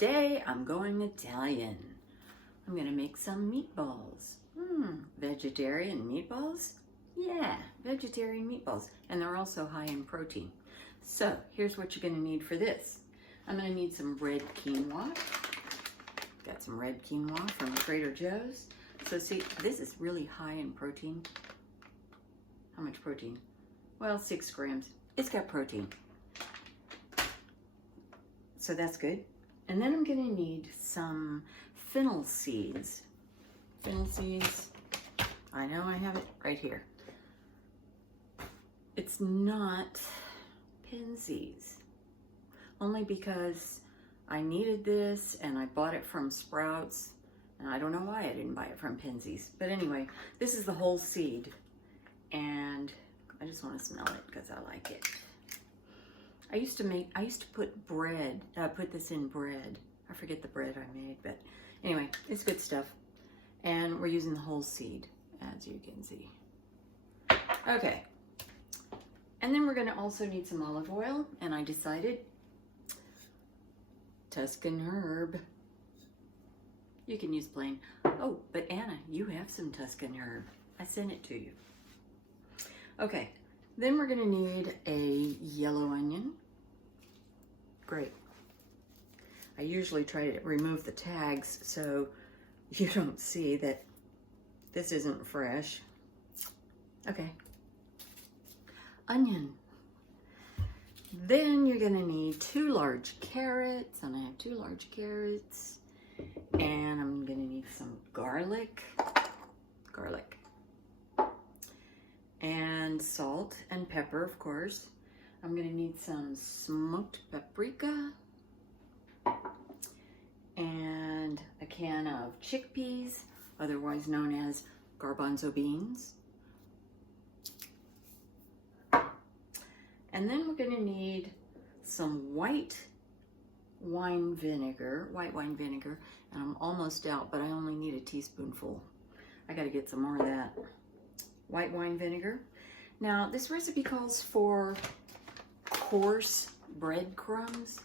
Today I'm going Italian. I'm gonna make some meatballs. Vegetarian meatballs? Yeah, vegetarian meatballs. And they're also high in protein. So here's what you're gonna need for this. I'm gonna need some red quinoa. Got some red quinoa from Trader Joe's. So see, this is really high in protein. How much protein? Well, 6 grams. It's got protein. So that's good. And then I'm gonna need some fennel seeds. Fennel seeds, I know I have it right here. It's not pinsies, only because I needed this and I bought it from Sprouts, and I don't know why I didn't buy it from Pinsies. But anyway, this is the whole seed, and I just want to smell it because I like it. I used to put bread, put this in bread. I forget the bread I made, but anyway, it's good stuff. And we're using the whole seed, as you can see. Okay. And then we're gonna also need some olive oil, and I decided Tuscan herb. You can use plain. Oh, but Anna, you have some Tuscan herb. I sent it to you. Okay, then we're gonna need a yellow onion. Great. I usually try to remove the tags so you don't see that this isn't fresh. Okay. Onion. Then you're gonna need 2 large carrots, and I have 2 large carrots. And I'm gonna need some garlic. And salt and pepper, of course. I'm gonna need some smoked paprika. And a can of chickpeas, otherwise known as garbanzo beans. And then we're gonna need some white wine vinegar, and I'm almost out, but I only need a teaspoonful. I gotta get some more of that. White wine vinegar. Now, this recipe calls for coarse breadcrumbs.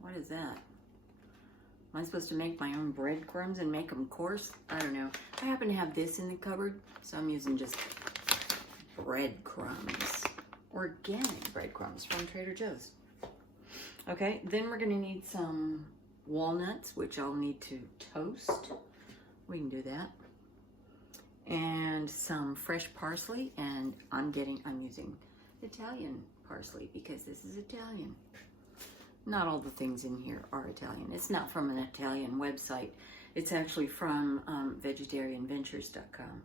What is that? Am I supposed to make my own breadcrumbs and make them coarse? I don't know. I happen to have this in the cupboard, so I'm using just breadcrumbs. Organic breadcrumbs from Trader Joe's. Okay, then we're gonna need some walnuts, which I'll need to toast. We can do that. And some fresh parsley, and I'm using Italian parsley because this is Italian. Not all the things in here are Italian. It's not from an Italian website. It's actually from vegetarianventures.com.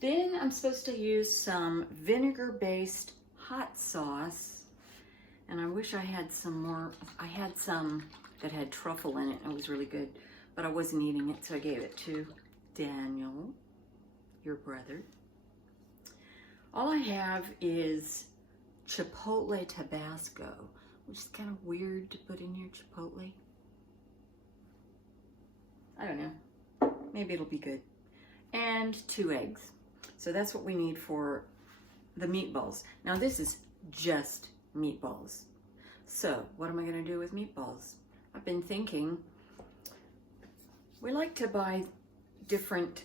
Then I'm supposed to use some vinegar-based hot sauce. And I wish I had some more. I had some that had truffle in it, and it was really good, but I wasn't eating it, so I gave it to Daniel, your brother. All I have is Chipotle Tabasco, which is kind of weird to put in here, Chipotle. I don't know. Maybe it'll be good. And 2 eggs. So that's what we need for the meatballs. Now this is just meatballs. So what am I going to do with meatballs? I've been thinking, we like to buy different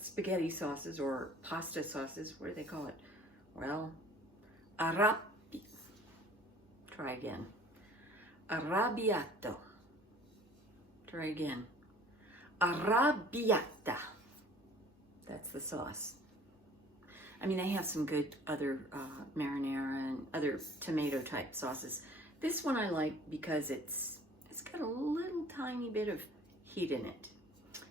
spaghetti sauces or pasta sauces. What do they call it? Well, try again. Arrabbiato. Try again. Arrabbiata. That's the sauce. I mean, they have some good other marinara and other tomato type sauces. This one I like because it's got a little tiny bit of heat in it.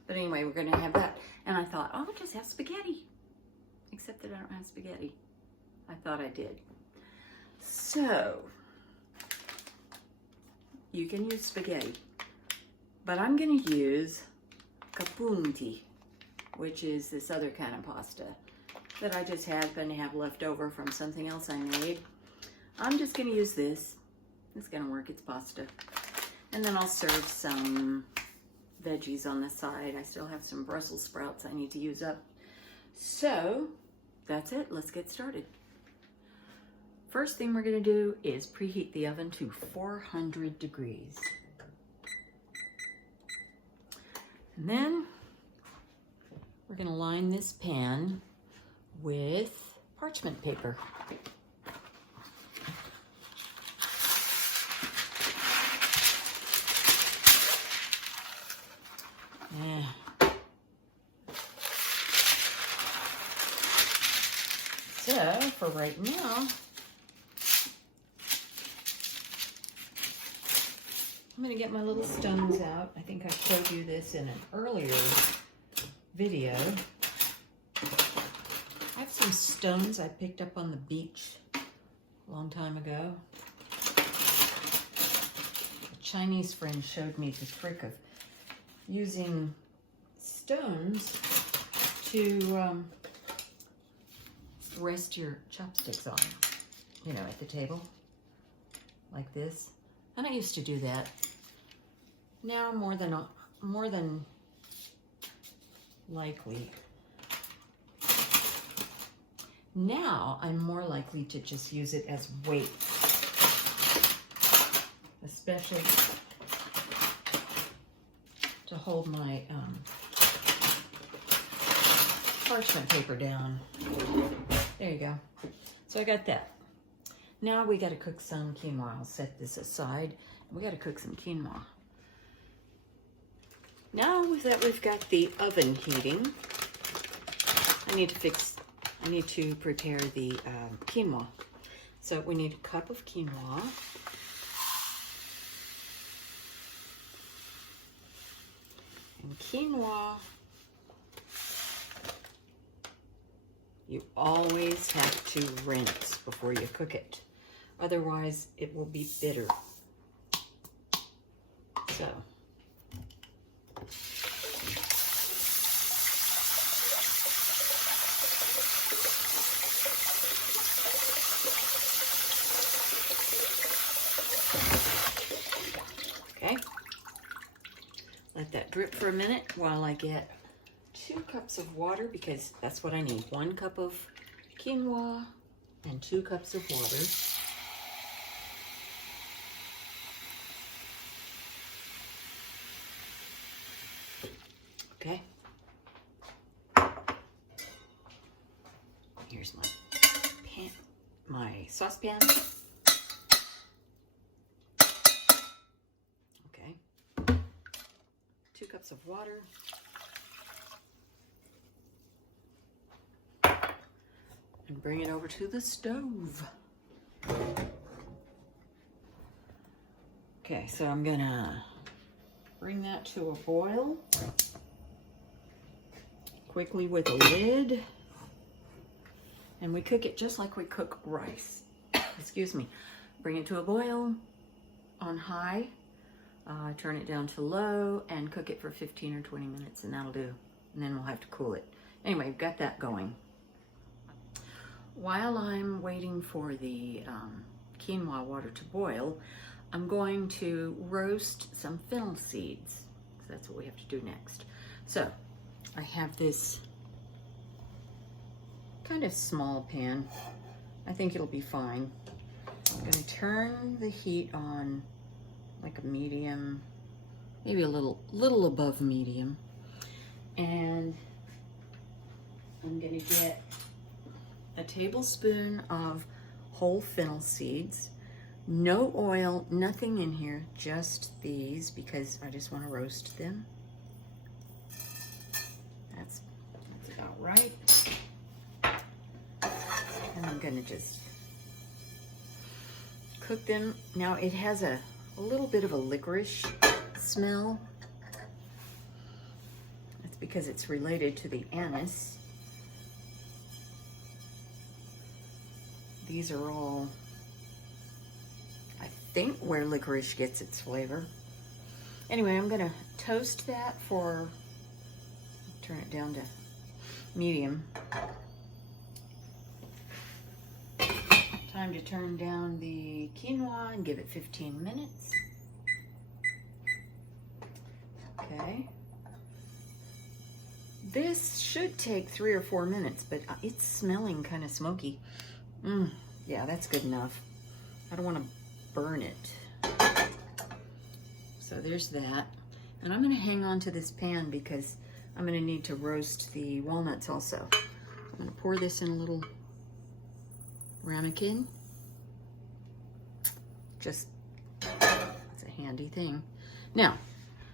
But anyway, we're gonna have that. And I thought, oh, I'll just have spaghetti. Except that I don't have spaghetti. I thought I did. So, you can use spaghetti. But I'm gonna use capunti, which is this other kind of pasta that I just happen to have left over from something else I made. I'm just gonna use this. It's gonna work, it's pasta. And then I'll serve some veggies on the side. I still have some Brussels sprouts I need to use up. So, that's it, let's get started. First thing we're gonna do is preheat the oven to 400 degrees. And then we're gonna line this pan with parchment paper. So for right now, I'm gonna get my little stones out. I think I showed you this in an earlier video. I have some stones I picked up on the beach a long time ago. A Chinese friend showed me the trick of using stones to rest your chopsticks on, you know, at the table, like this. And I used to do that. Now more than likely. Now I'm more likely to just use it as weight, especially to hold my parchment paper down. There you go. So I got that. Now we got to cook some quinoa. I'll set this aside. We got to cook some quinoa. Now that we've got the oven heating, I need to prepare the quinoa. So we need a cup of quinoa. And quinoa, you always have to rinse before you cook it. Otherwise, it will be bitter. So, okay. Let that drip for a minute while I get 2 cups of water, because that's what I need. 1 cup of quinoa and 2 cups of water. Okay. Here's my saucepan. Okay. 2 cups of water. And bring it over to the stove. Okay, so I'm gonna bring that to a boil quickly with a lid. And we cook it just like we cook rice. Excuse me. Bring it to a boil on high, turn it down to low, and cook it for 15 or 20 minutes, and that'll do. And then we'll have to cool it. Anyway, we've got that going. While I'm waiting for the quinoa water to boil, I'm going to roast some fennel seeds. So that's what we have to do next. So I have this kind of small pan. I think it'll be fine. I'm going to turn the heat on like a medium, maybe a little above medium. And I'm going to get a tablespoon of whole fennel seeds. No oil, nothing in here, just these, because I just want to roast them. That's about right. And I'm gonna just cook them. Now it has a little bit of a licorice smell. That's because it's related to the anise. These are all, I think, where licorice gets its flavor. Anyway, I'm gonna toast that for, turn it down to medium. Time to turn down the quinoa and give it 15 minutes. Okay. This should take 3 or 4 minutes, but it's smelling kind of smoky. Yeah, that's good enough. I don't want to burn it. So there's that. And I'm going to hang on to this pan because I'm going to need to roast the walnuts also. I'm going to pour this in a little ramekin. Just, it's a handy thing. Now,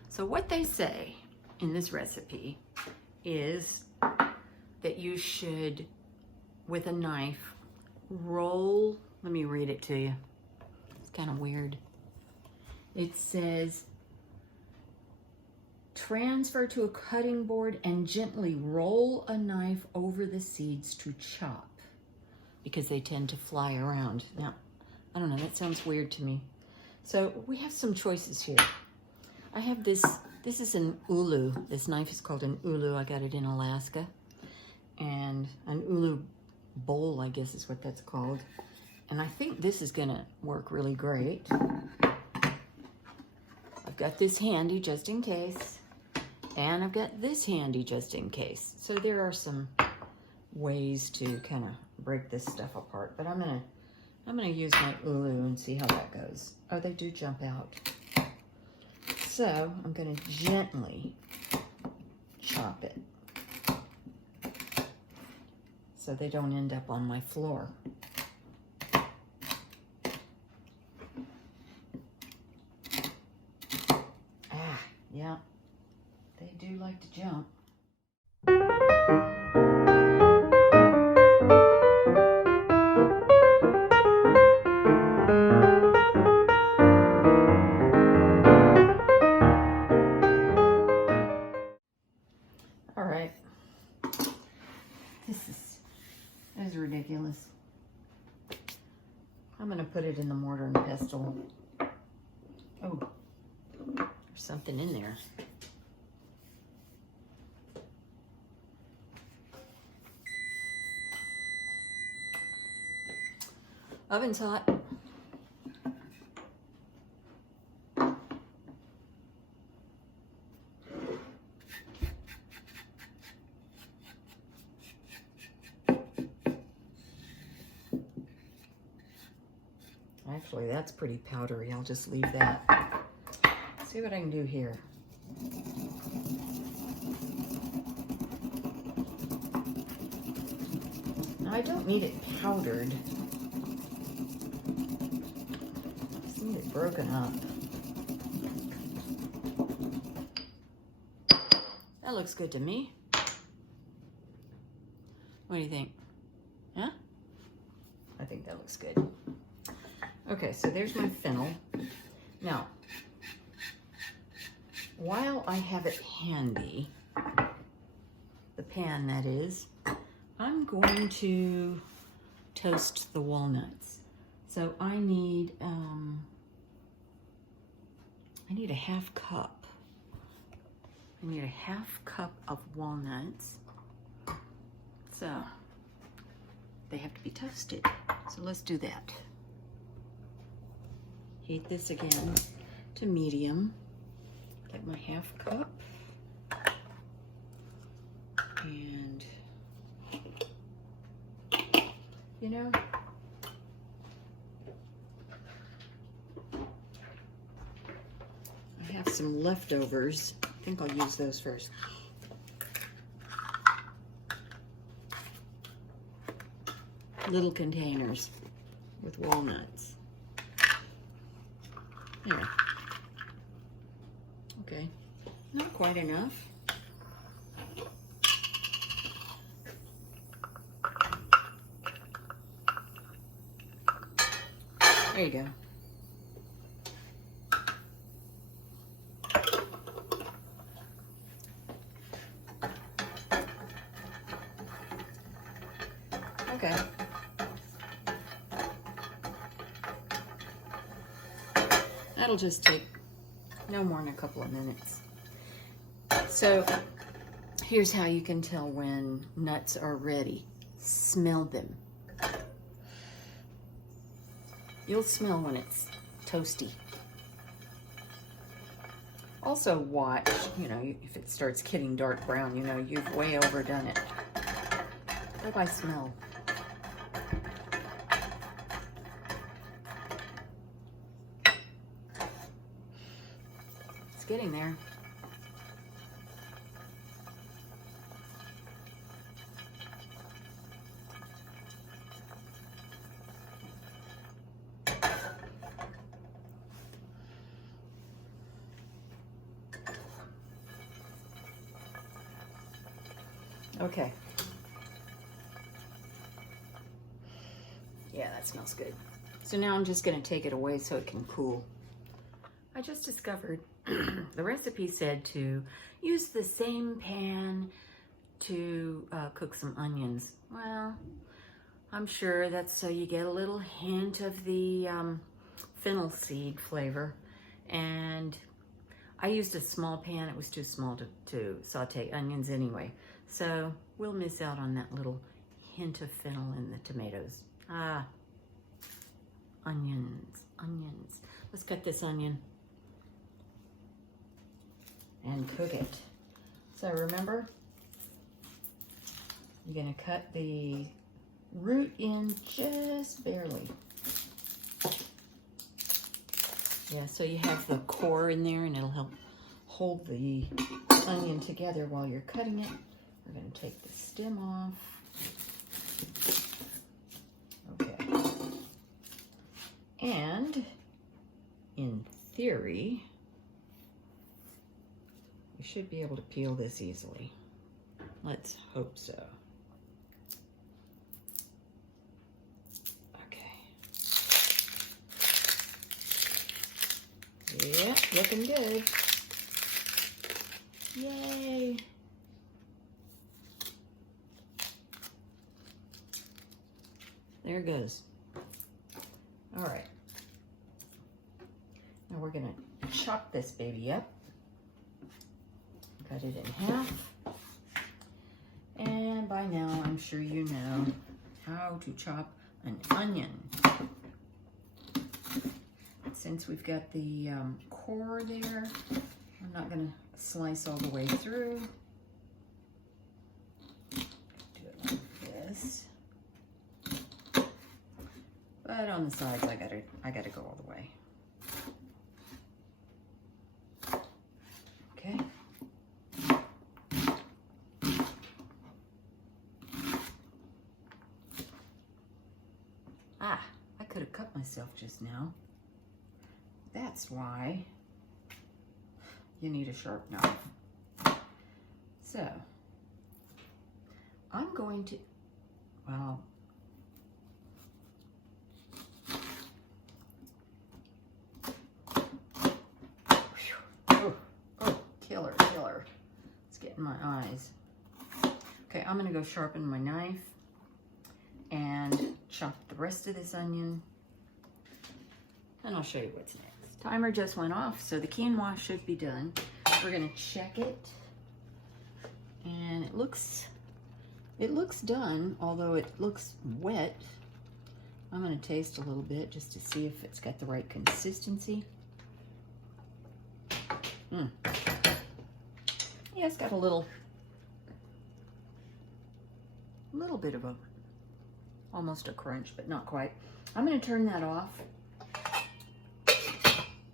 so what they say in this recipe is that you should, with a knife, roll, let me read it to you. It's kind of weird. It says, transfer to a cutting board and gently roll a knife over the seeds to chop, because they tend to fly around. Now, I don't know, that sounds weird to me. So we have some choices here. I have this is an ulu. This knife is called an ulu. I got it in Alaska. And an ulu bowl, I guess is what that's called. And I think this is gonna work really great. I've got this handy just in case. And I've got this handy just in case. So there are some ways to kind of break this stuff apart. But I'm gonna use my ulu and see how that goes. Oh, they do jump out. So I'm gonna gently chop it so they don't end up on my floor. Yeah, they do like to jump. All right, this is ridiculous. I'm gonna put it in the mortar and pestle. Oh, there's something in there. Oven's hot. Actually, that's pretty powdery. I'll just leave that. Let's see what I can do here. Now, I don't need it powdered. I just need it broken up. That looks good to me. What do you think? Huh? I think that looks good. Okay, so there's my fennel. Now, while I have it handy, the pan that is, I'm going to toast the walnuts. So I need a half cup. I need a half cup of walnuts. So they have to be toasted. So let's do that. Heat this again to medium. Get my half cup. And, you know, I have some leftovers. I think I'll use those first. Little containers with walnuts. There. Okay, not quite enough. There you go. Okay. That'll just take no more than a couple of minutes. So here's how you can tell when nuts are ready. Smell them. You'll smell when it's toasty. Also watch, you know, if it starts getting dark brown, you know, you've way overdone it. Go by smell. It's getting there. Okay. Yeah, that smells good. So now I'm just going to take it away so it can cool. I just discovered the recipe said to use the same pan to cook some onions. Well, I'm sure that's so you get a little hint of the fennel seed flavor. And I used a small pan. It was too small to saute onions anyway. So we'll miss out on that little hint of fennel in the tomatoes. Ah, onions, onions. Let's cut this onion and cook it. So remember, you're gonna cut the root in just barely. Yeah, so you have the core in there and it'll help hold the onion together while you're cutting it. We're going to take the stem off. Okay. And in theory, we should be able to peel this easily. Let's hope so. Yeah, looking good. Yay. There it goes. All right. Now we're going to chop this baby up. Cut it in half. And by now, I'm sure you know how to chop an onion. Since we've got the core there, I'm not going to slice all the way through. Do it like this. But on the sides, I gotta go all the way. Okay. Ah, I could have cut myself just now. That's why you need a sharp knife. So, I'm going to, well, oh, killer. It's getting my eyes. Okay, I'm gonna go sharpen my knife and chop the rest of this onion, and I'll show you what's next. Timer just went off, so the quinoa should be done. We're gonna check it, and it looks done, although it looks wet. I'm gonna taste a little bit just to see if it's got the right consistency. Yeah, it's got a little bit of almost a crunch, but not quite. I'm gonna turn that off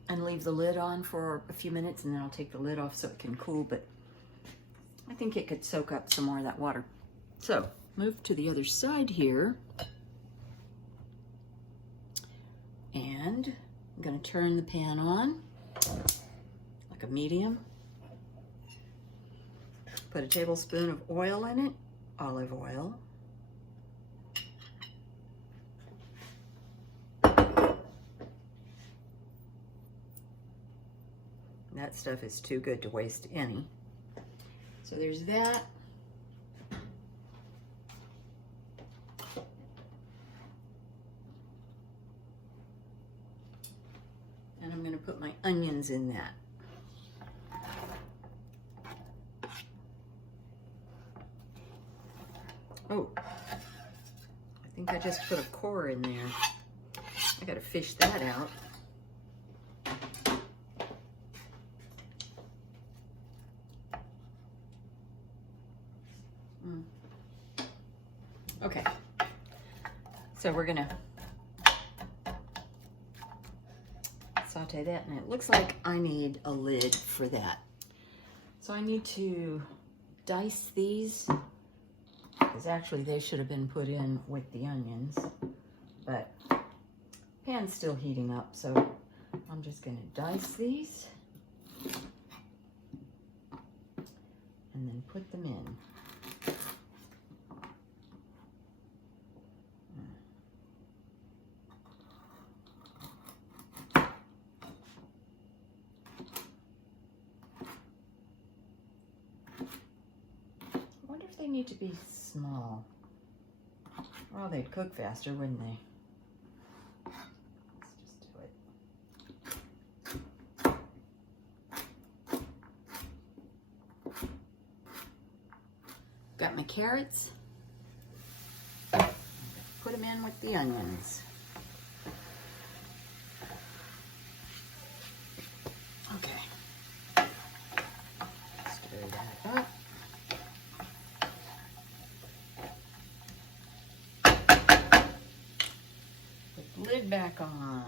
and leave the lid on for a few minutes, and then I'll take the lid off so it can cool, but I think it could soak up some more of that water. So, move to the other side here, and I'm gonna turn the pan on, like a medium. Put a tablespoon of oil in it, olive oil. That stuff is too good to waste any. So there's that. And I'm going to put my onions in that. Oh, I think I just put a core in there. I got to fish that out. Okay, so we're gonna saute that, and it looks like I need a lid for that. So I need to dice these, because actually they should have been put in with the onions, but pan's still heating up, so I'm just going to dice these and then put them in. They need to be small. Well, they'd cook faster, wouldn't they? Let's just do it. Got my carrots. Put them in with the onions. Okay. Stir that up. Lid back on.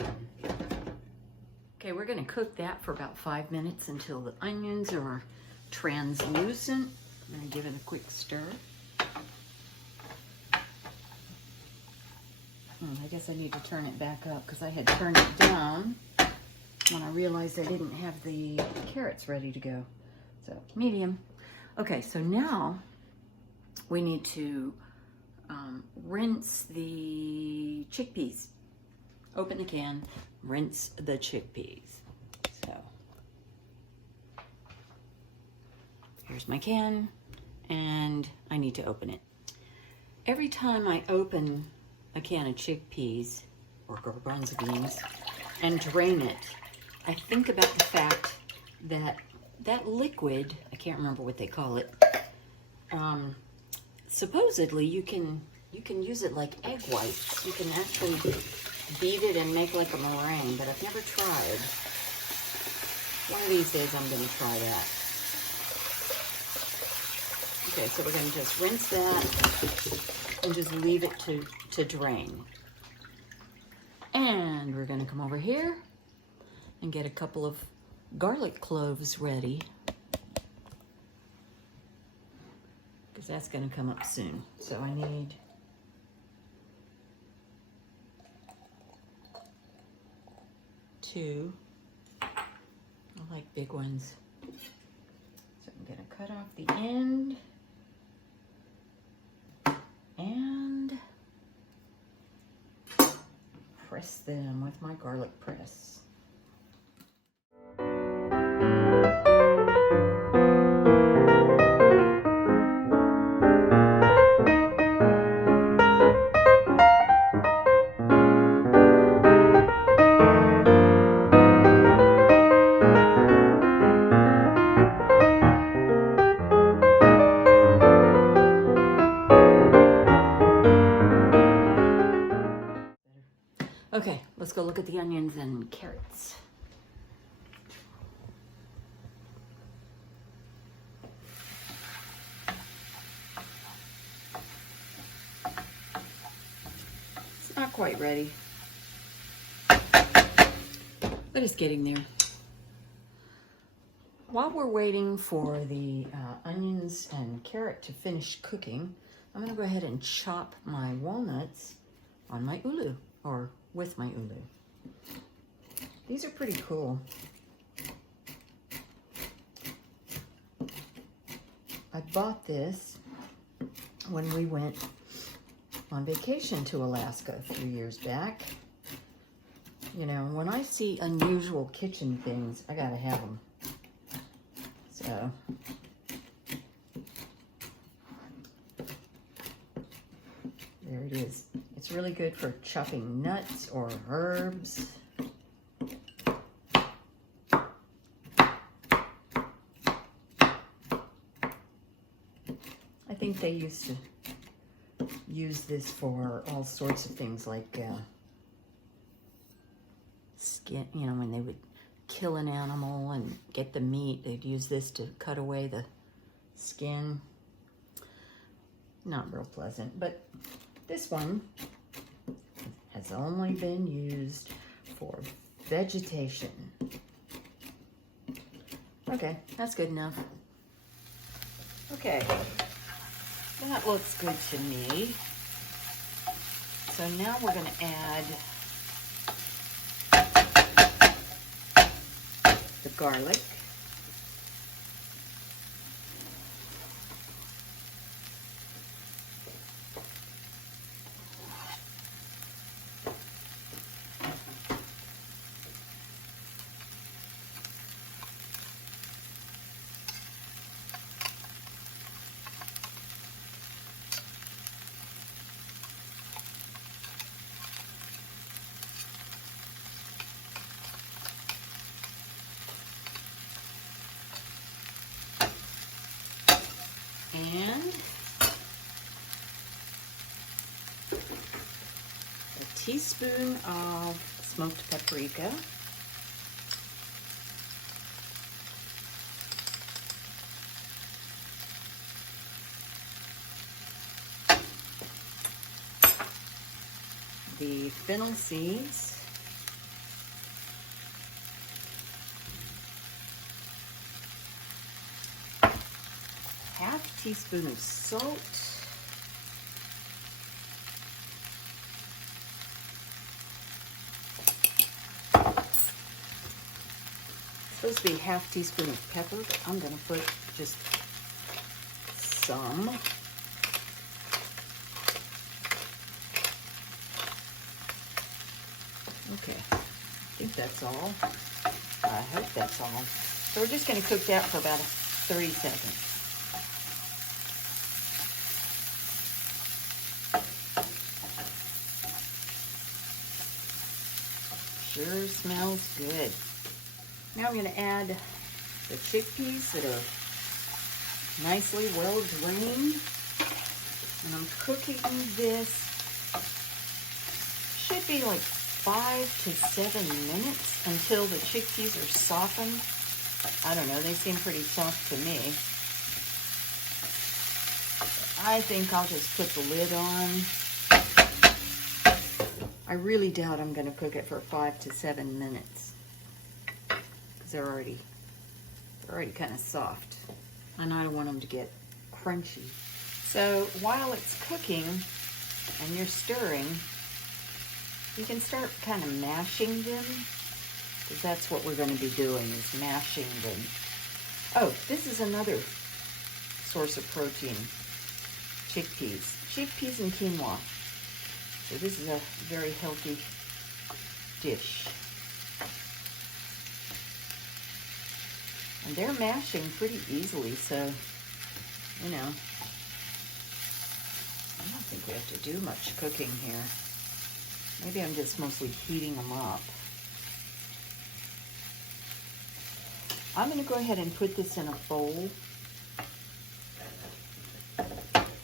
Okay, we're going to cook that for about 5 minutes until the onions are translucent. I'm going to give it a quick stir. I guess I need to turn it back up because I had turned it down when I realized I didn't have the carrots ready to go. So, medium. Okay, so now we need to rinse the chickpeas. Open the can, rinse the chickpeas. So, here's my can, and I need to open it. Every time I open a can of chickpeas, or garbanzo beans, and drain it, I think about the fact that that liquid, I can't remember what they call it, supposedly you can use it like egg whites. You can actually beat it and make like a meringue, but I've never tried. One of these days I'm going to try that. Okay, so we're going to just rinse that and just leave it to drain. And we're going to come over here and get a couple of garlic cloves ready, because that's going to come up soon. So I need 2. I like big ones. So I'm going to cut off the end and press them with my garlic press. Okay, let's go look at the onions and carrots. It's not quite ready, but it's getting there. While we're waiting for the onions and carrot to finish cooking, I'm going to go ahead and chop my walnuts on my ulu, or with my ulu. These are pretty cool. I bought this when we went on vacation to Alaska a few years back. You know, when I see unusual kitchen things, I gotta have them. So, there it is. It's really good for chopping nuts or herbs. I think they used to use this for all sorts of things, like skin, you know, when they would kill an animal and get the meat, they'd use this to cut away the skin. Not real pleasant, but this one has only been used for vegetation. Okay, that's good enough. Okay, that looks good to me. So now we're going to add the garlic. And a teaspoon of smoked paprika. The fennel seeds. Half teaspoon of salt. Supposed to be half teaspoon of pepper, but I'm going to put just some. Okay, I think that's all. I hope that's all. So we're just going to cook that for about 30 seconds. Sure smells good. Now I'm going to add the chickpeas that are nicely well drained. And I'm cooking this, should be like 5 to 7 minutes until the chickpeas are softened. I don't know, they seem pretty soft to me. I think I'll just put the lid on. I really doubt I'm going to cook it for 5 to 7 minutes because they're already kind of soft, and I don't want them to get crunchy. So while it's cooking and you're stirring, you can start kind of mashing them, because that's what we're going to be doing, is mashing them. Oh, this is another source of protein: chickpeas and quinoa. So this is a very healthy dish. And they're mashing pretty easily, so, you know, I don't think we have to do much cooking here. Maybe I'm just mostly heating them up. I'm going to go ahead and put this in a bowl.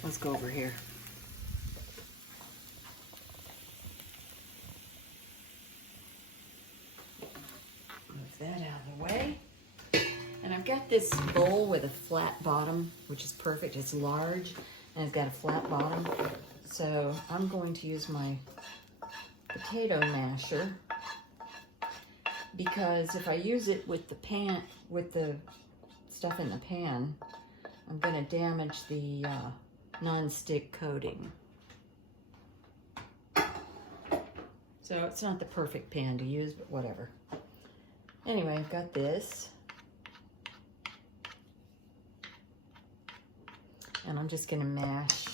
Let's go over here. That out of the way. And I've got this bowl with a flat bottom, which is perfect. It's large and it's got a flat bottom. So I'm going to use my potato masher, because if I use it with the pan, with the stuff in the pan, I'm going to damage the non-stick coating. So it's not the perfect pan to use, but whatever. Anyway, I've got this, and I'm just going to mash.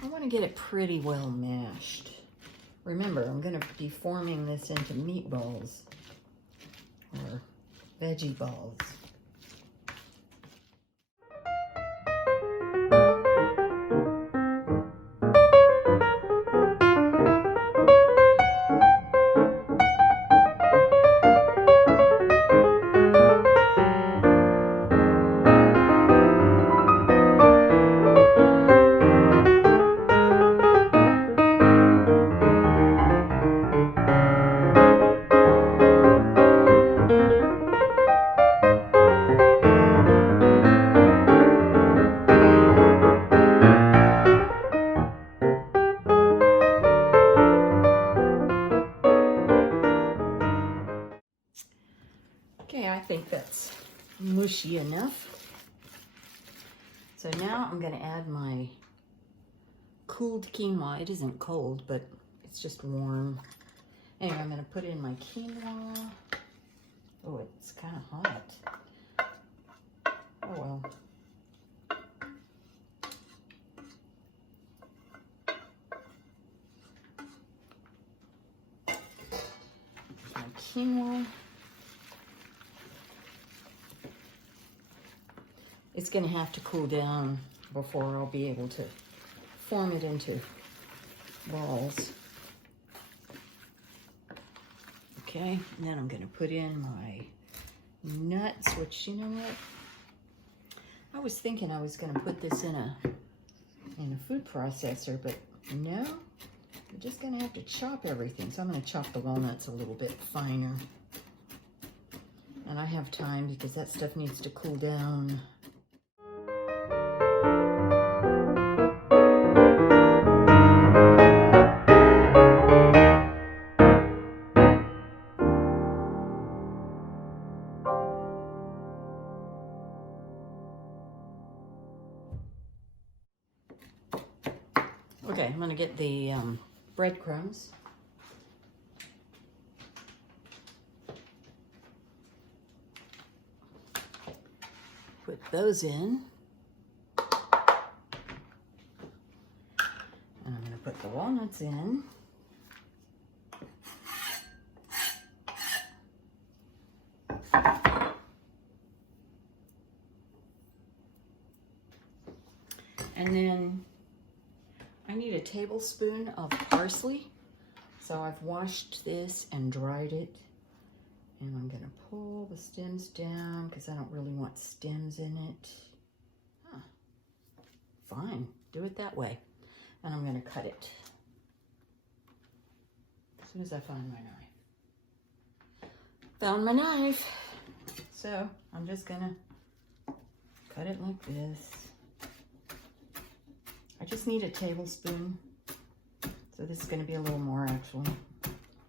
I want to get it pretty well mashed. Remember, I'm going to be forming this into meatballs or veggie balls. mushy enough. So now I'm going to add my cooled quinoa. It isn't cold, but it's just warm. Anyway, I'm going to put in my quinoa. Oh, it's kind of hot. Oh, well. My quinoa. It's going to have to cool down before I'll be able to form it into balls. Okay, and then I'm going to put in my nuts, which, you know what? I was thinking I was going to put this in a food processor, but no, I'm just going to have to chop everything. So I'm going to chop the walnuts a little bit finer. And I have time because that stuff needs to cool down. Okay, I'm going to get the breadcrumbs. Put those in. And I'm going to put the walnuts in. And then I need a tablespoon of parsley. So I've washed this and dried it. And I'm going to pull the stems down because I don't really want stems in it. Huh. Fine, do it that way. And I'm going to cut it as soon as I find my knife. Found my knife. So I'm just going to cut it like this. I just need a tablespoon. So this is going to be a little more actually.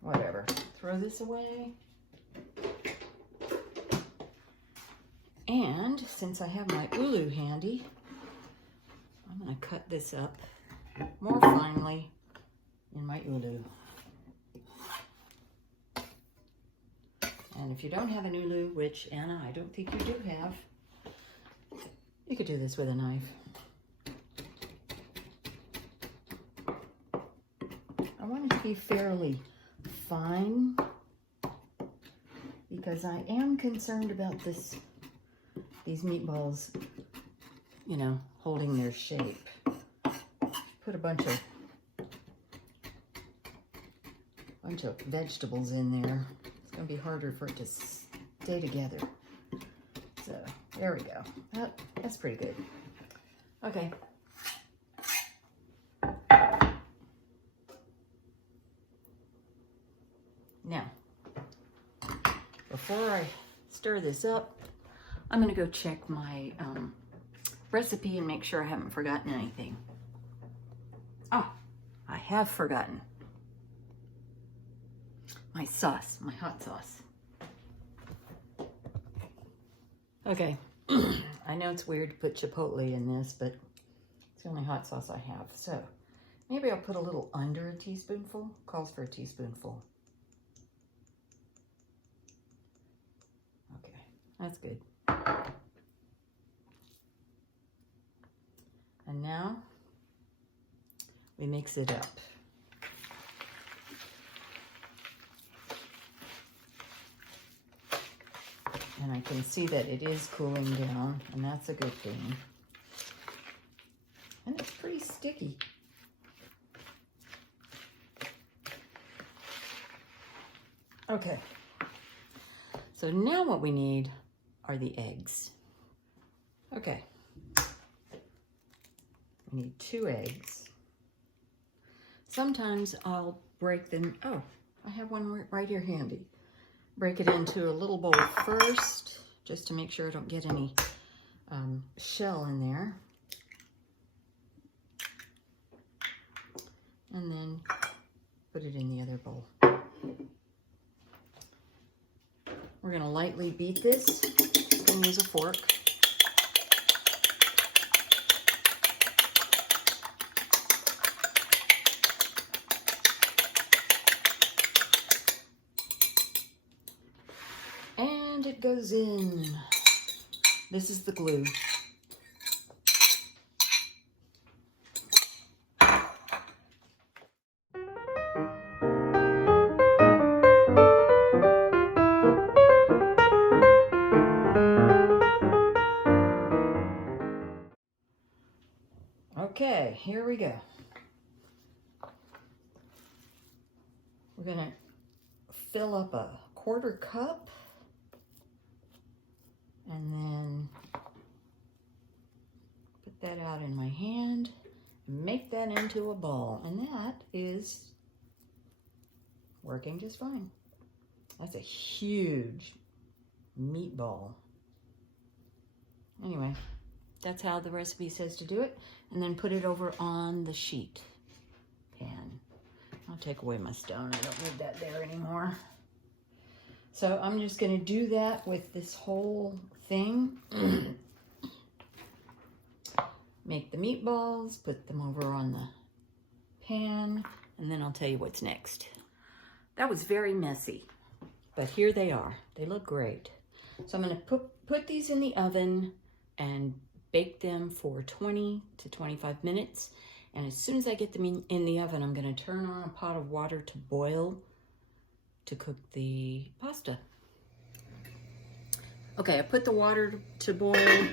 Whatever. Throw this away. And since I have my ulu handy, I'm going to cut this up more finely in my ulu. And if you don't have an ulu, which Anna, I don't think you do have, you could do this with a knife. I want it to be fairly fine because I am concerned about these meatballs, you know, holding their shape. Put a bunch of vegetables in there. It's going to be harder for it to stay together. So there we go. That's pretty good. Okay. Now, before I stir this up, I'm going to go check my recipe and make sure I haven't forgotten anything. Oh, I have forgotten. My sauce, my hot sauce. Okay, I know it's weird to put chipotle in this, but it's the only hot sauce I have. So maybe I'll put a little under a teaspoonful. Calls for a teaspoonful. Okay, that's good. And now we mix it up. And I can see that it is cooling down, and that's a good thing. And it's pretty sticky. Okay. So now what we need are the eggs. Okay. We need 2 eggs. Sometimes I'll break them. Oh, I have one right here handy. Break it into a little bowl first, just to make sure I don't get any shell in there. And then put it in the other bowl. We're going to lightly beat this can use a fork. And it goes in. This is the glue. Okay, here we go. We're gonna fill up a 1/4 cup and then put that out in my hand and make that into a ball. And that is working just fine. That's a huge meatball. Anyway, that's how the recipe says to do it. And then put it over on the sheet pan. I'll take away my stone. I don't need that there anymore. So I'm just going to do that with this whole thing. Make the meatballs, put them over on the pan, and then I'll tell you what's next. That was very messy, but here they are. They look great. So I'm going to put these in the oven and bake them for 20 to 25 minutes. And as soon as I get them in the oven, I'm going to turn on a pot of water to boil to cook the pasta. Okay, I put the water to boil.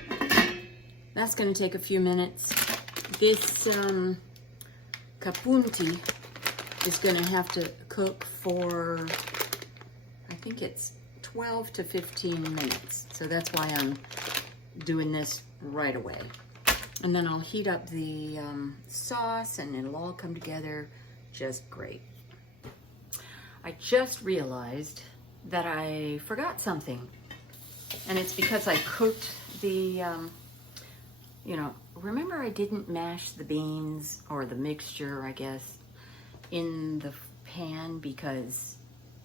That's going to take a few minutes. This capunti is going to have to cook for, I think it's 12 to 15 minutes. So that's why I'm doing this right away. And then I'll heat up the sauce and it'll all come together just great. I just realized that I forgot something. And it's because I cooked the, remember I didn't mash the beans or the mixture, I guess, in the pan because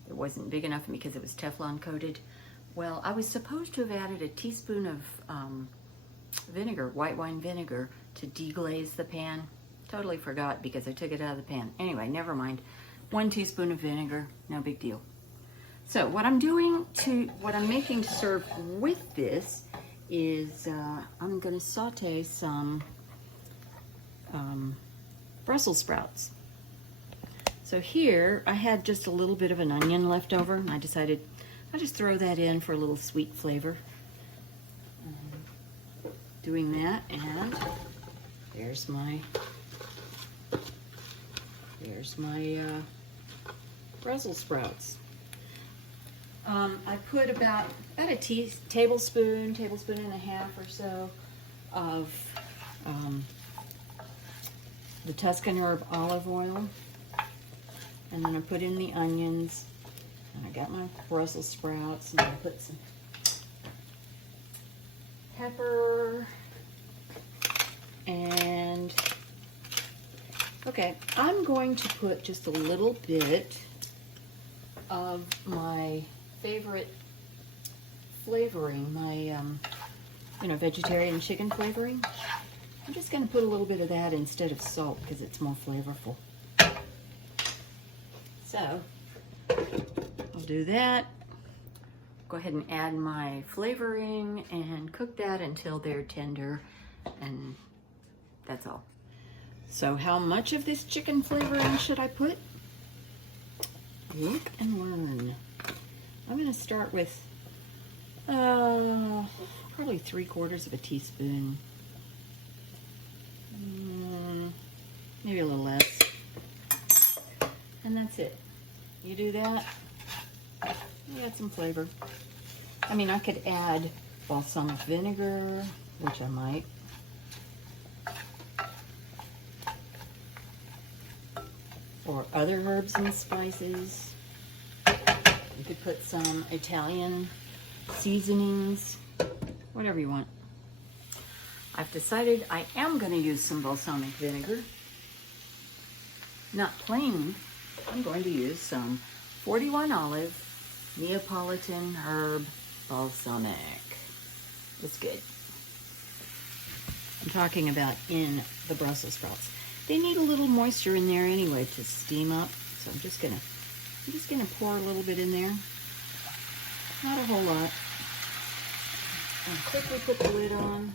it wasn't big enough and because it was Teflon coated. Well, I was supposed to have added a teaspoon of vinegar, white wine vinegar, to deglaze the pan. Totally forgot because I took it out of the pan. Anyway, never mind. 1 teaspoon of vinegar, no big deal. So what I'm making to serve with this is I'm going to saute some Brussels sprouts. So here I had just a little bit of an onion left over, and I decided I'll just throw that in for a little sweet flavor. Doing that, and there's my Brussels sprouts. I put about a tablespoon and a half or so of the Tuscan herb olive oil, and then I put in the onions, and I got my Brussels sprouts, and I put some pepper, and okay, I'm going to put just a little bit of my favorite flavoring, my vegetarian chicken flavoring. I'm just going to put a little bit of that instead of salt because it's more flavorful. So I'll do that. Go ahead and add my flavoring and cook that until they're tender, and that's all. So how much of this chicken flavoring should I put? Look and learn. I'm going to start with probably 3/4 of a teaspoon. Maybe a little less. And that's it. You do that, you add some flavor. I mean, I could add balsamic vinegar, which I might. Or other herbs and spices. You could put some Italian seasonings, whatever you want. I've decided I am going to use some balsamic vinegar. Not plain. I'm going to use some 41 olive Neapolitan herb balsamic. It's good. I'm talking about in the Brussels sprouts. They need a little moisture in there anyway to steam up. So I'm just gonna pour a little bit in there. Not a whole lot. And quickly put the lid on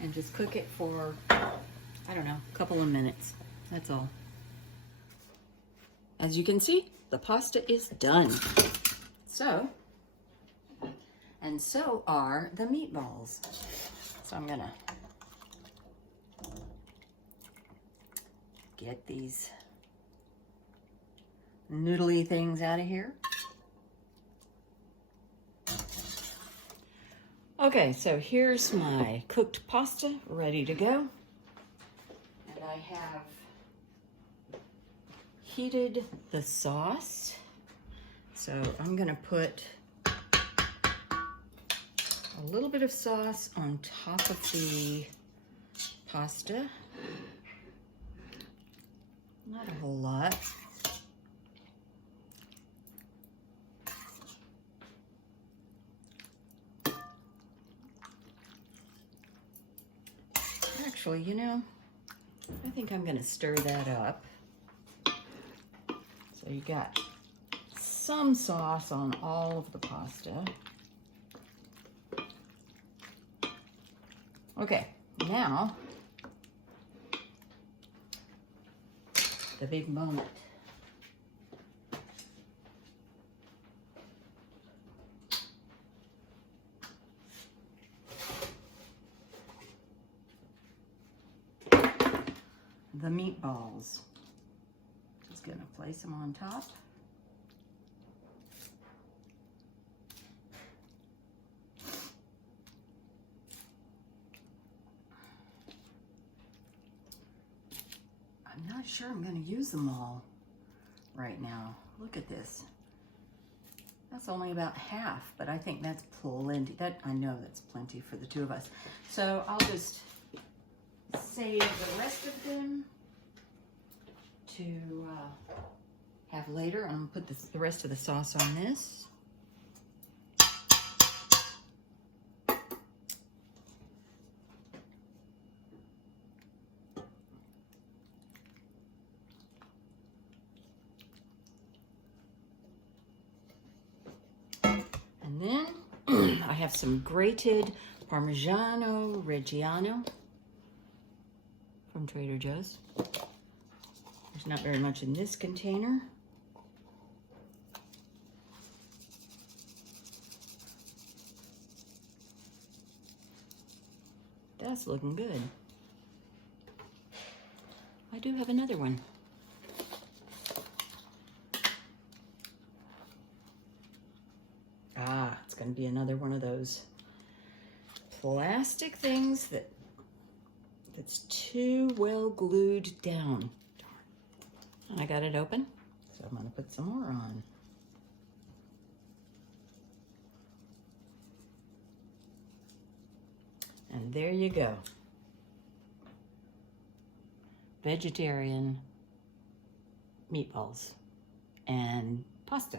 and just cook it for, I don't know, a couple of minutes. That's all. As you can see, the pasta is done. And so are the meatballs. So I'm gonna get these noodly things out of here. Okay, so here's my cooked pasta ready to go. And I have heated the sauce. So I'm gonna put a little bit of sauce on top of the pasta. Not a whole lot. Actually, you know, I think I'm gonna stir that up. So you got some sauce on all of the pasta. Okay, now the big moment. The meatballs. Just gonna place them on top. I'm not sure I'm gonna use them all right now. Look at this. That's only about half, but I think that's plenty. I know that's plenty for the two of us. So I'll just save the rest of them to have later. I'm gonna put the rest of the sauce on this. And then I have some grated Parmigiano Reggiano from Trader Joe's. There's not very much in this container. That's looking good. I do have another one. Ah, it's going to be another one of those plastic things that's too well glued down. Darn. And I got it open, so I'm going to put some more on. And there you go. Vegetarian meatballs and pasta.